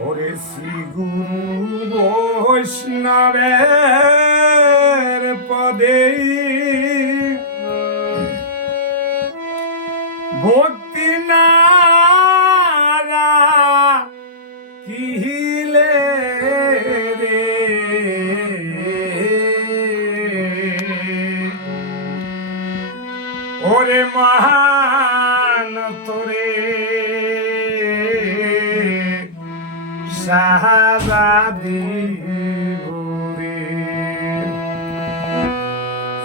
ওরে শ্রী গুরু বৈষ্ণবের পদে সাহাবাদি গুরে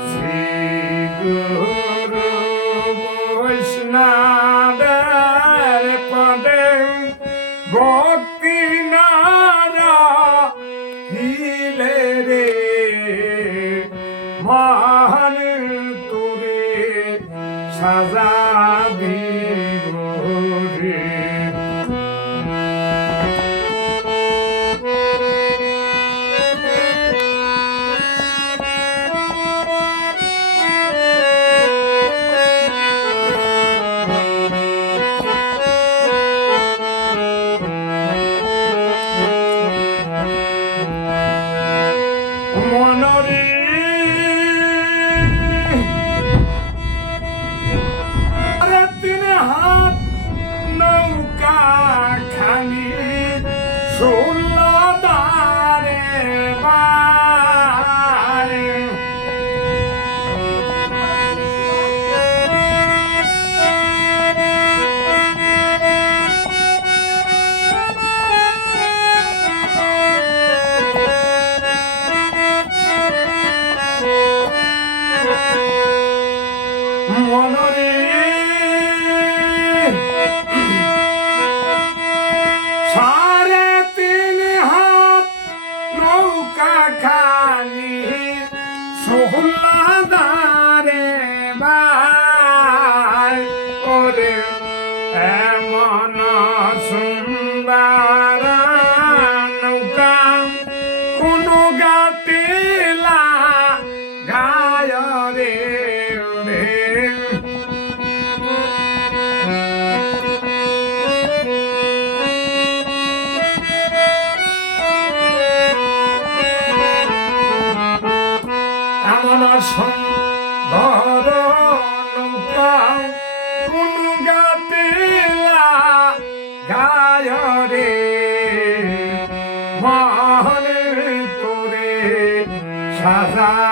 শ্রী গুরু বৈষ্ণবের পদে ভক্তি নারা হিলে রে। মহান তোরে সাজা এমন সুন্দর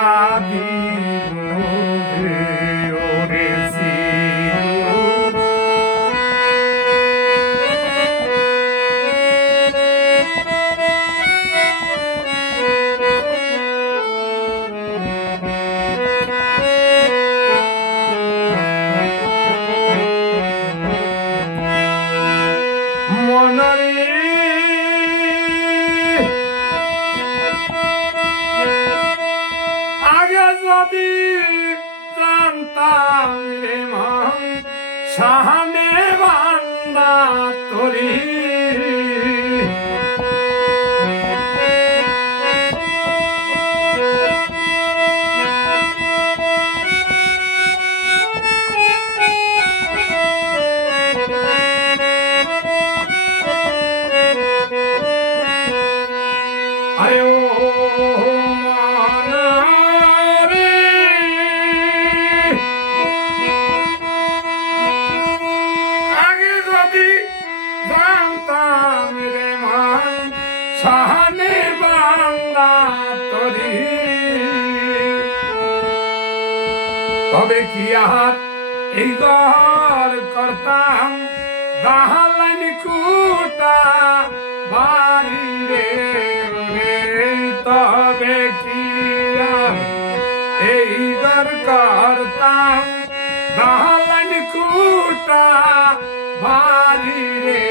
সাজা যদি জানতাম রে মন সাহানে বান্দা তরি সাহানে তবে কি আর এই ঘর করতাম, দাহালাইন কুটা বাড়ি রে তবে কি এই ঘর করতাম, দাহালাইন কুটা বাড়ি রে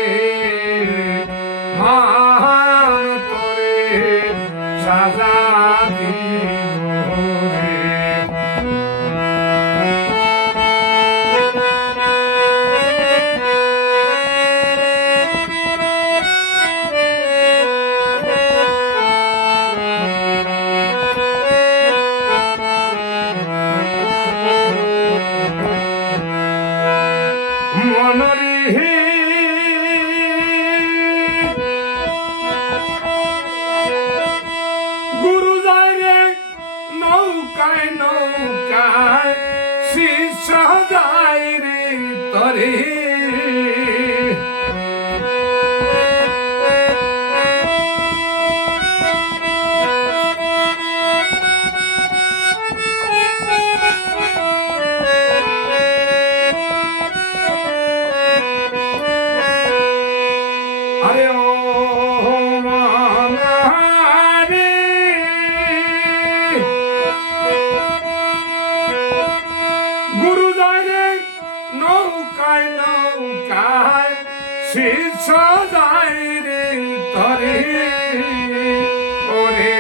নৌকায় নৌকায় শীর্ষ যায় রে তরে। আরে ও শীর্ষ যায় রে তরে। ওরে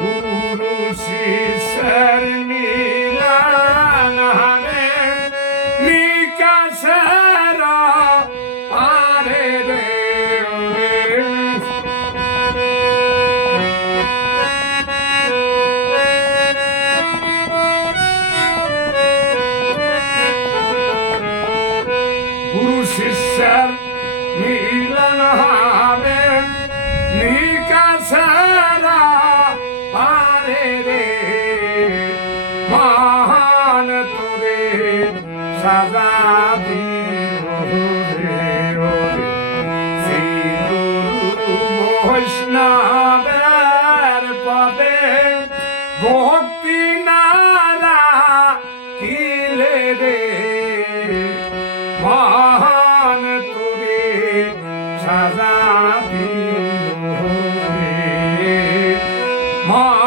গুরু শিষ্যের মিলান নিকাশের পারে রে। গুরু শিষ্যের মিলন হবে নিকাশরা পারে রে। মহান তোরে সাজা দিব রে শ্রী গুরু বৈষ্ণবের পদে ভক্তি Mom!